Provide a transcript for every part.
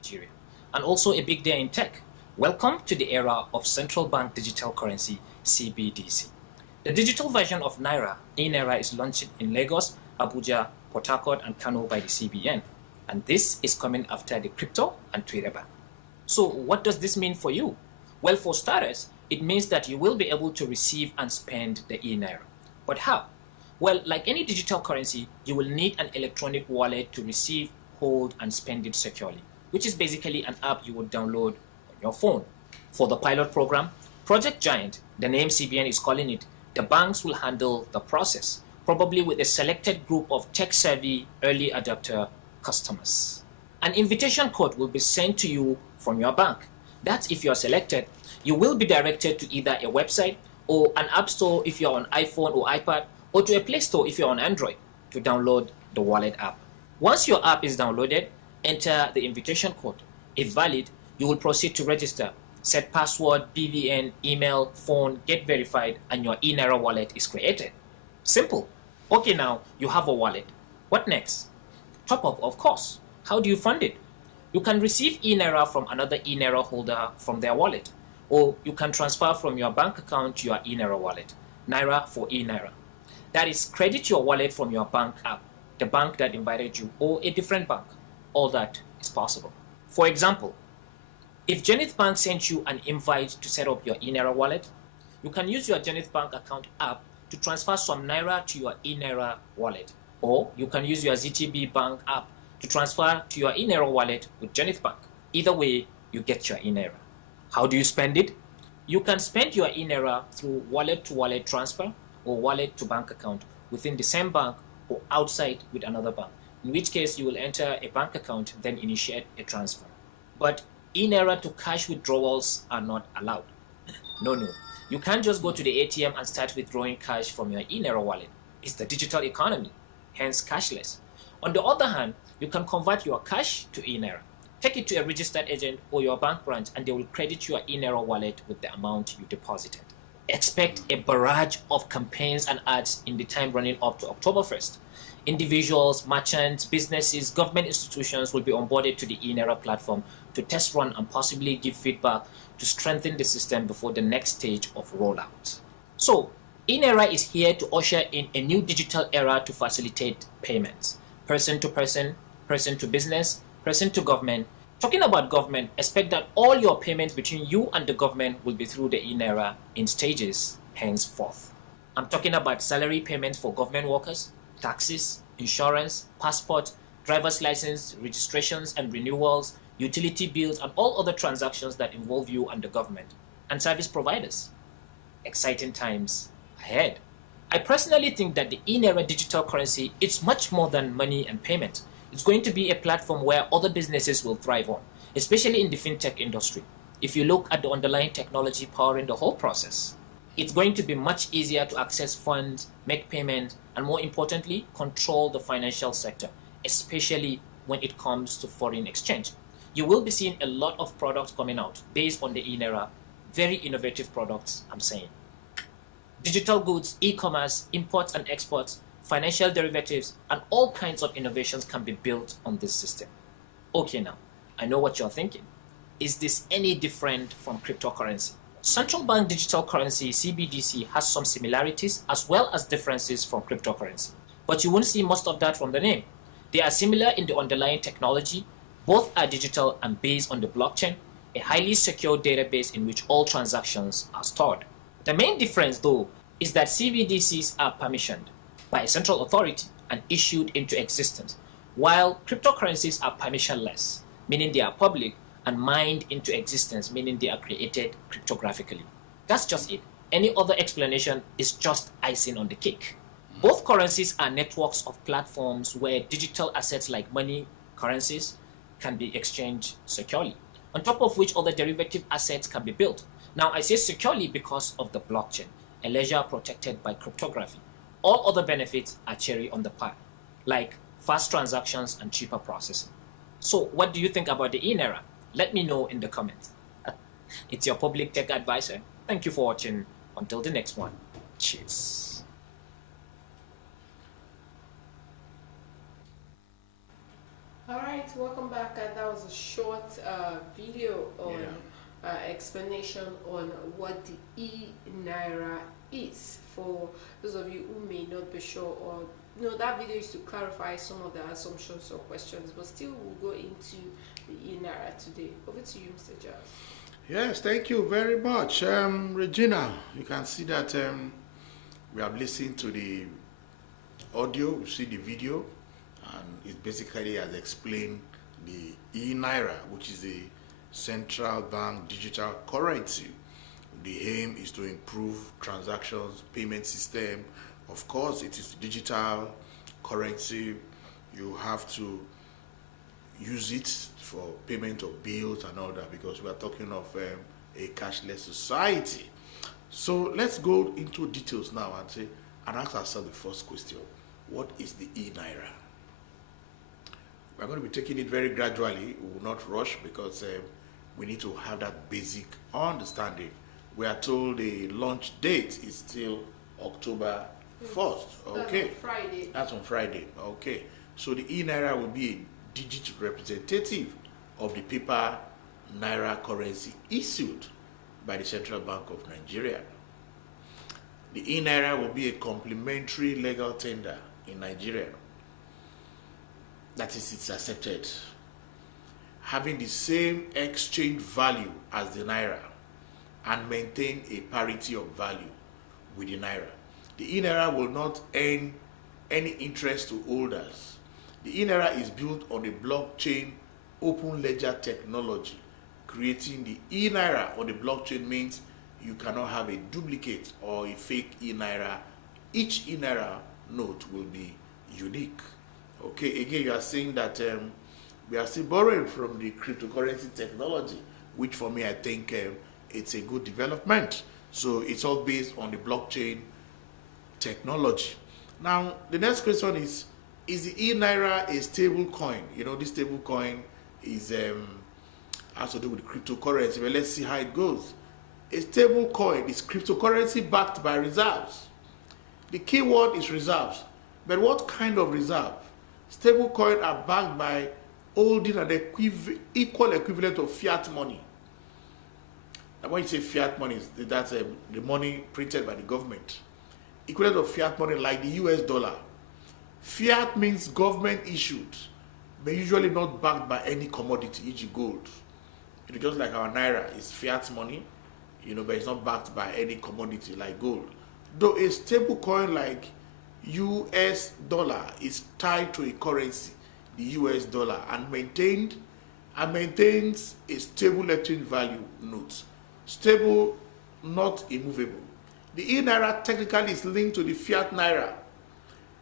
Nigeria, and also a big day in tech. Welcome to the era of central bank digital currency, CBDC. The digital version of Naira, E-Naira, is launching in Lagos, Abuja, Port Harcourt, and Kano by the CBN. And this is coming after the crypto and Twitter ban. So what does this mean for you? Well, for starters, it means that you will be able to receive and spend the E-Naira. But how? Well, like any digital currency, you will need an electronic wallet to receive, hold, and spend it securely, which is basically an app you would download on your phone. For the pilot program, Project Giant, the name CBN is calling it, the banks will handle the process, probably with a selected group of tech-savvy early adopter customers. An invitation code will be sent to you from your bank. That's if you are selected. You will be directed to either a website or an app store if you're on iPhone or iPad, or to a Play Store if you're on Android to download the wallet app. Once your app is downloaded, enter the invitation code. If valid, you will proceed to register, set password, BVN, email, phone, get verified, and your E-Naira wallet is created. Simple. Okay, now you have a wallet. What next? Top up, of course. How do you fund it? You can receive E-Naira from another E-Naira holder from their wallet, or you can transfer from your bank account to your E-Naira wallet. Naira for E-Naira. That is, credit your wallet from your bank app, the bank that invited you, or a different bank. All that is possible. For example, if Zenith Bank sent you an invite to set up your E-Naira wallet, you can use your Zenith Bank account app to transfer some Naira to your E-Naira wallet. Or you can use your ZTB Bank app to transfer to your E-Naira wallet with Zenith Bank. Either way, you get your E-Naira. How do you spend it? You can spend your E-Naira through wallet-to-wallet transfer or wallet-to-bank account within the same bank or outside with another bank, in which case you will enter a bank account, then initiate a transfer. But E-Naira to cash withdrawals are not allowed. No. You can't just go to the ATM and start withdrawing cash from your E-Naira wallet. It's the digital economy, hence cashless. On the other hand, you can convert your cash to E-Naira. Take it to a registered agent or your bank branch and they will credit your E-Naira wallet with the amount you deposited. Expect a barrage of campaigns and ads in the time running up to October 1st. Individuals, merchants, businesses, government institutions will be onboarded to the E-Naira platform to test run and possibly give feedback to strengthen the system before the next stage of rollout. So, E-Naira is here to usher in a new digital era to facilitate payments. Person to person, person to business, person to government. Talking about government, expect that all your payments between you and the government will be through the E-Naira in stages henceforth. I'm talking about salary payments for government workers, taxes, insurance, passport, driver's license, registrations and renewals, utility bills, and all other transactions that involve you and the government, and service providers. Exciting times ahead. I personally think that the E-Naira digital currency is much more than money and payment. It's going to be a platform where other businesses will thrive on, especially in the fintech industry. If you look at the underlying technology powering the whole process, it's going to be much easier to access funds, make payments, and more importantly, control the financial sector, especially when it comes to foreign exchange. You will be seeing a lot of products coming out based on the E-Naira, very innovative products, I'm saying. Digital goods, e-commerce, imports and exports, financial derivatives, and all kinds of innovations can be built on this system. Okay, now, I know what you're thinking. Is this any different from cryptocurrency? Central bank digital currency, CBDC, has some similarities as well as differences from cryptocurrency. But you won't see most of that from the name. They are similar in the underlying technology. Both are digital and based on the blockchain, a highly secure database in which all transactions are stored. The main difference, though, is that CBDCs are permissioned by a central authority and issued into existence, while cryptocurrencies are permissionless, meaning they are public, and mined into existence, meaning they are created cryptographically. That's just it. Any other explanation is just icing on the cake. Both currencies are networks of platforms where digital assets like money, currencies, can be exchanged securely, on top of which other derivative assets can be built. Now, I say securely because of the blockchain, a ledger protected by cryptography. All other benefits are cherry on the pie, like fast transactions and cheaper processing. So, what do you think about the E-Naira? Let me know in the comments. It's your public tech advisor. Thank you for watching. Until the next one. Cheers. All right. welcome back. That was a short video on explanation on what the E-Naira is for those of you who may not be sure, or that video is to clarify some of the assumptions or questions, but still we'll go into the E-Naira today. Over to you, Mr. Giles. Yes, thank you very much. Regina, you can see that we have listened to the audio, we see the video, and it basically has explained the E-Naira, which is the central bank digital currency. The aim is to improve transactions, payment system. Of course, it is digital currency. You have to use it for payment of bills and all that, because we are talking of a cashless society. So let's go into details now and ask ourselves the first question. What is the E-Naira? We're going to be taking it very gradually. We will not rush, because we need to have that basic understanding. We are told the launch date is still October 1st. Okay. That's on Friday. That's on Friday. Okay. So the E-Naira will be a digital representative of the paper Naira currency issued by the Central Bank of Nigeria. The E-Naira will be a complementary legal tender in Nigeria. That is, it's accepted, having the same exchange value as the Naira and maintain a parity of value with the Naira. The E-Naira will not earn any interest to holders. The E-Naira is built on a blockchain open ledger technology. Creating the E-Naira on the blockchain means you cannot have a duplicate or a fake E-Naira. Each E-Naira note will be unique. Okay, again, you are saying that we are still borrowing from the cryptocurrency technology, which for me, I think it's a good development. So it's all based on the blockchain technology. Now, the next question is the E-Naira a stable coin? You know, this stable coin is has to do with cryptocurrency, but let's see how it goes. A stable coin is cryptocurrency backed by reserves. The key word is reserves. But what kind of reserve? Stable coins are backed by holding an equal equivalent of fiat money. And when you say fiat money, that's the money printed by the government. Equivalent of fiat money like the US dollar. Fiat means government issued, but usually not backed by any commodity, e.g. gold. It's just like our Naira is fiat money, but it's not backed by any commodity like gold. Though a stable coin like US dollar is tied to a currency, the US dollar, and maintains a stable exchange value note. Stable, not immovable. The E-Naira technically is linked to the fiat Naira.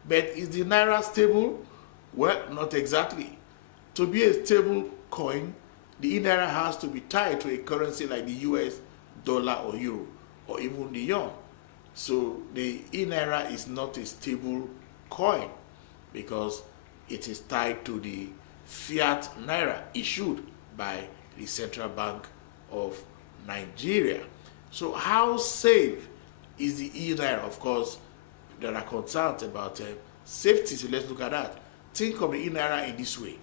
But is the Naira stable? Well, not exactly. To be a stable coin, the E-Naira has to be tied to a currency like the US dollar or euro, or even the yuan. So the E-Naira is not a stable coin because it is tied to the fiat Naira issued by the Central Bank of Nigeria. So how safe is the E-Naira? Of course, there are concerns about safety, so let's look at that. Think of the E-Naira in this way.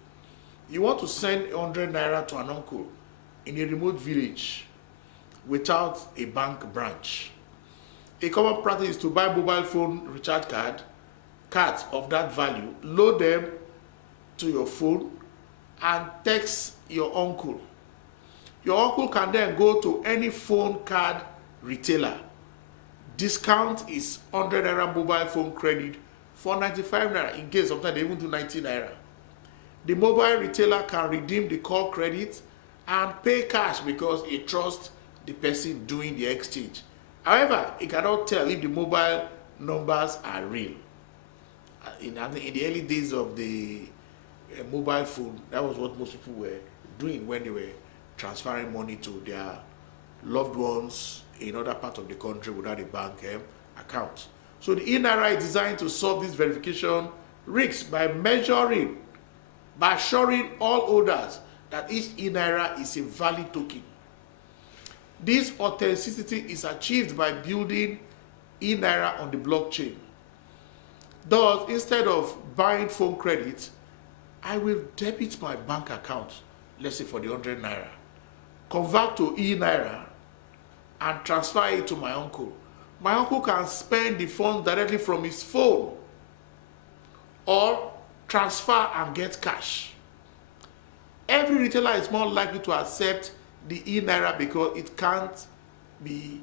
You want to send 100 Naira to an uncle in a remote village without a bank branch. A common practice is to buy mobile phone recharge cards of that value, load them to your phone, and text your uncle. Your uncle can then go to any phone card retailer. Discount is 100 Naira mobile phone credit for 95 Naira. In case sometimes they even do 90 Naira. The mobile retailer can redeem the call credit and pay cash because he trusts the person doing the exchange. However, he cannot tell if the mobile numbers are real. In the early days of the mobile phone, that was what most people were doing when they were transferring money to their loved ones in other parts of the country without a bank account. So the E-Naira is designed to solve this verification risk by assuring all holders that each E-Naira is a valid token. This authenticity is achieved by building E-Naira on the blockchain. Thus, instead of buying phone credit I will debit my bank account, let's say for the 100 naira, convert to E-Naira, and transfer it to my uncle. My uncle can spend the funds directly from his phone or transfer and get cash. Every retailer is more likely to accept the E-Naira because it can't be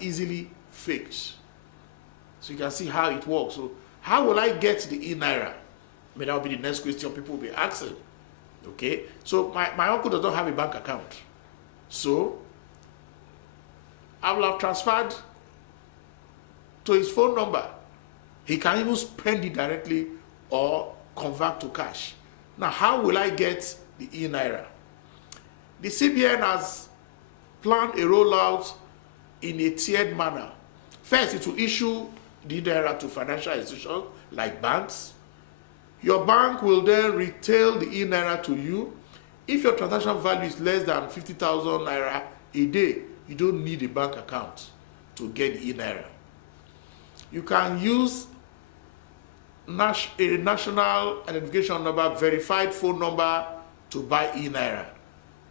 easily faked. So you can see how it works. So how will I get the E-Naira? I mean, that will be the next question people will be asking. Okay, so my uncle does not have a bank account. So I will have transferred to his phone number. He can even spend it directly or convert to cash. Now, how will I get the E-Naira? The CBN has planned a rollout in a tiered manner. First, it will issue the E-Naira to financial institutions like banks. Your bank will then retail the E-Naira to you. If your transaction value is less than 50,000 naira a day, you don't need a bank account to get the E-Naira. You can use a national identification number, verified phone number to buy E-Naira.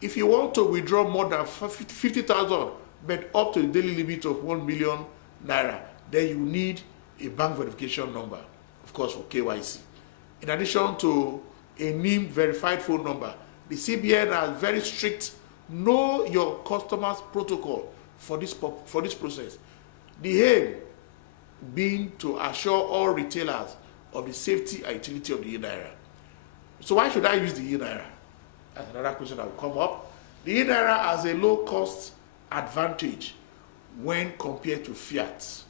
If you want to withdraw more than 50,000, but up to the daily limit of 1 million naira, then you need a bank verification number, of course, for KYC. In addition to a NIM verified phone number, the CBN has very strict know your customers protocol for this process. The aim being to assure all retailers of the safety and utility of the E-Naira. So why should I use the E-Naira? That's another question that will come up. The E-Naira has a low cost advantage when compared to fiat.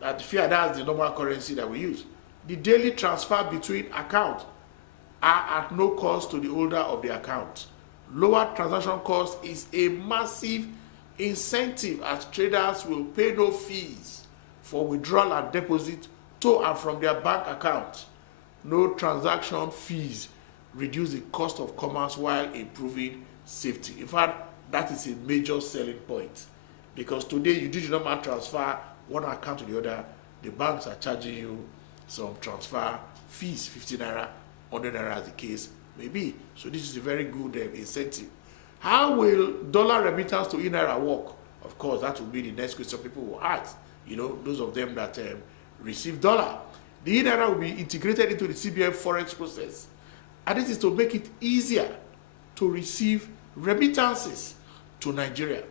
That fiat, that's the normal currency that we use. The daily transfer between accounts are at no cost to the holder of the account. Lower transaction cost is a massive incentive as traders will pay no fees for withdrawal and deposit to and from their bank account. No transaction fees reduce the cost of commerce while improving safety. In fact, that is a major selling point, because today you do the normal transfer one account to the other, the banks are charging you some transfer fees, 50 naira, 100 naira as the case may be. So this is a very good incentive. How will dollar remittance to E-Naira work? Of course, that will be the next question people will ask. You know, those of them that receive dollar. The E-Naira will be integrated into the CBN Forex process. And this is to make it easier to receive remittances to Nigeria.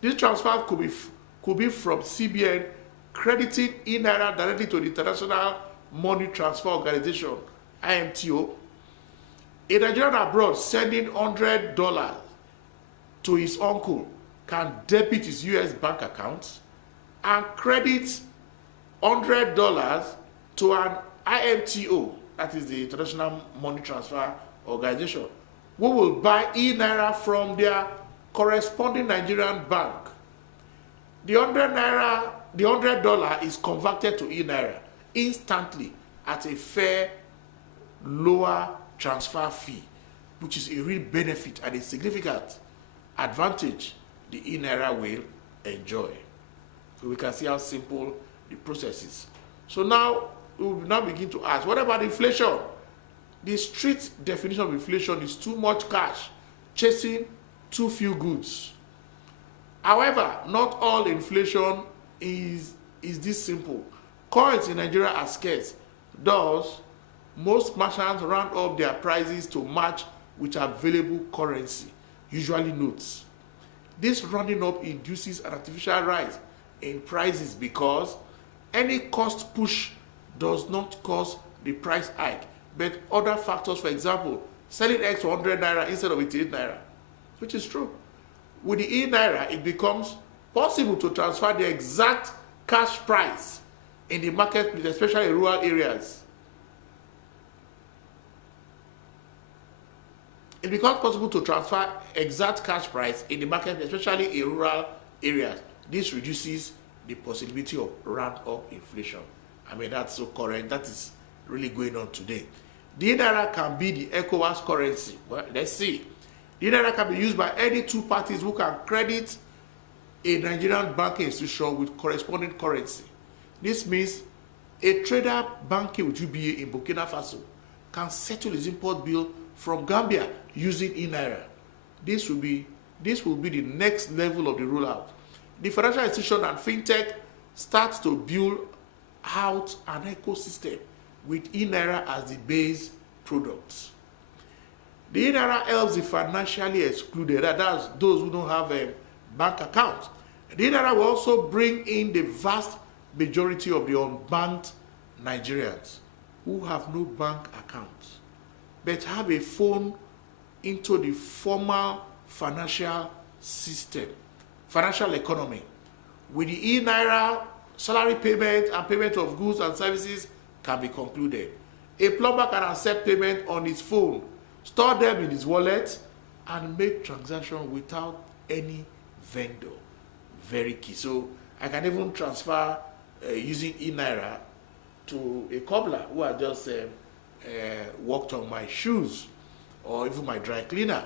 This transfer could be from CBN crediting E-Naira directly to the International Money Transfer Organization, IMTO. A Nigerian abroad sending $100 to his uncle can debit his US bank account and credit $100 to an IMTO, that is the International Money Transfer Organization, who will buy E-Naira from their corresponding Nigerian bank. The $100 is converted to E-Naira instantly at a fair, lower transfer fee, which is a real benefit and a significant advantage the E-Naira will enjoy. So we can see how simple the process is. So now we will now begin to ask, what about inflation? The strict definition of inflation is too much cash chasing too few goods. However, not all inflation is this simple. Coins in Nigeria are scarce. Thus, most merchants round up their prices to match with available currency, usually notes. This rounding up induces an artificial rise in prices because any cost push does not cause the price hike, but other factors, for example, selling eggs for 100 naira instead of 88 naira, which is true. With the E-Naira, it becomes possible to transfer the exact cash price in the marketplace, especially in rural areas. It becomes possible to transfer exact cash price in the market, especially in rural areas. This reduces the possibility of round-up inflation. I mean, that's so current. That is really going on today. The E-Naira can be the ECOWAS currency. Well, let's see. The E-Naira can be used by any two parties who can credit a Nigerian banking institution with corresponding currency. This means a trader banking with UBA in Burkina Faso can settle his import bill from Gambia using E-Naira. This will be the next level of the rollout. The financial institution and fintech starts to build out an ecosystem with E-Naira as the base product. The E-Naira helps the financially excluded, that's those who don't have a bank account. The E-Naira will also bring in the vast majority of the unbanked Nigerians who have no bank accounts but have a phone into the formal financial system, financial economy. With the E-Naira, salary payment and payment of goods and services can be concluded. A plumber can accept payment on his phone, store them in his wallet, and make transactions without any vendor. Very key. So I can even transfer using E-Naira to a cobbler who had just worked on my shoes, or even my dry cleaner.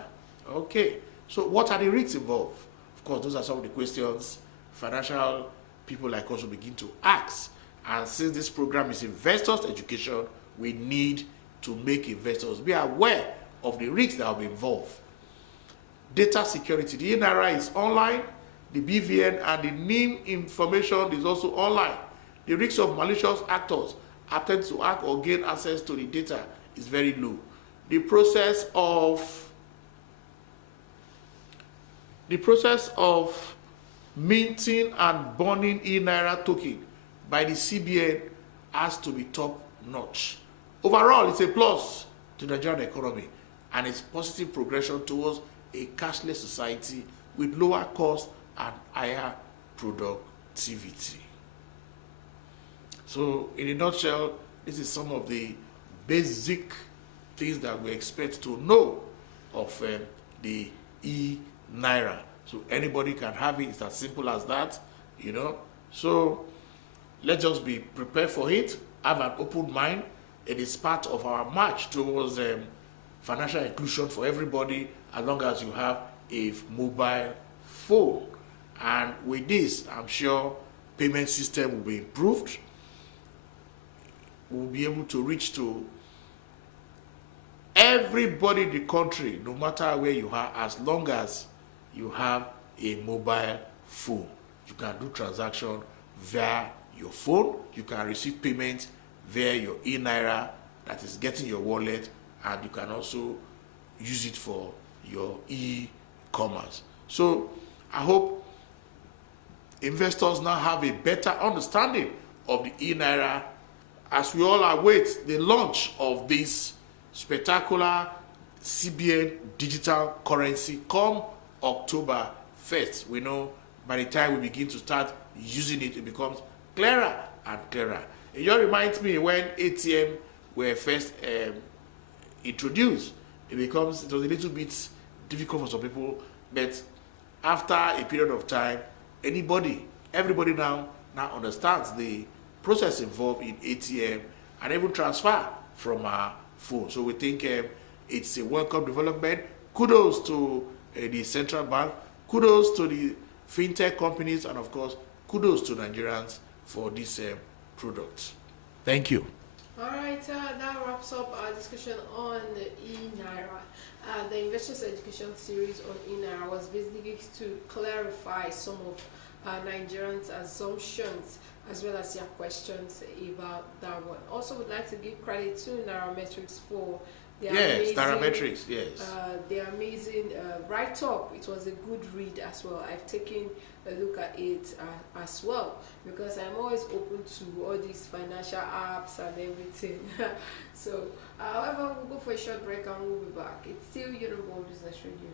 Okay, so what are the risks involved? Of course, those are some of the questions financial people like us will begin to ask. And since this program is investors education, we need to make investors be aware of the risks that will be involved. Data security. The E-Naira is online. The BVN and the NIM information is also online. The risk of malicious actors attempting to hack or gain access to the data is very low. The process of minting and burning E-Naira token by the CBN has to be top notch. Overall, it's a plus to the Nigerian economy and its positive progression towards a cashless society with lower costs and higher productivity. So, in a nutshell, this is some of the basic things that we expect to know of the E-Naira. So anybody can have it. It's as simple as that, you know. So let's just be prepared for it. Have an open mind. It is part of our march towards financial inclusion for everybody, as long as you have a mobile phone. And with this, I'm sure payment system will be improved. We'll be able to reach to everybody in the country, no matter where you are, as long as you have a mobile phone. You can do transaction via your phone. You can receive payment via your E-Naira that is getting your wallet, and you can also use it for your e-commerce. So I hope investors now have a better understanding of the E-Naira as we all await the launch of this spectacular CBN digital currency come October 1st. We know by the time we begin to start using it, it becomes clearer and clearer. It just reminds me when ATM were first introduced, it was a little bit difficult for some people, but after a period of time, everybody now understands the process involved in ATM and even transfer from our phone. So we think it's a welcome development. Kudos to the central bank, kudos to the fintech companies, and of course, kudos to Nigerians for this product. Thank you. All right, that wraps up our discussion on the E-Naira. The Investors Education series on E-Naira was basically to clarify some of Nigerians' assumptions as well as your questions about that one. Also, would like to give credit to Nairametrics for their Nairametrics, the amazing write-up. It was a good read as well. I've taken a look at it as well, because I'm always open to all these financial apps and everything. So, however, we'll go for a short break and we'll be back. It's still Uniform Business Radio.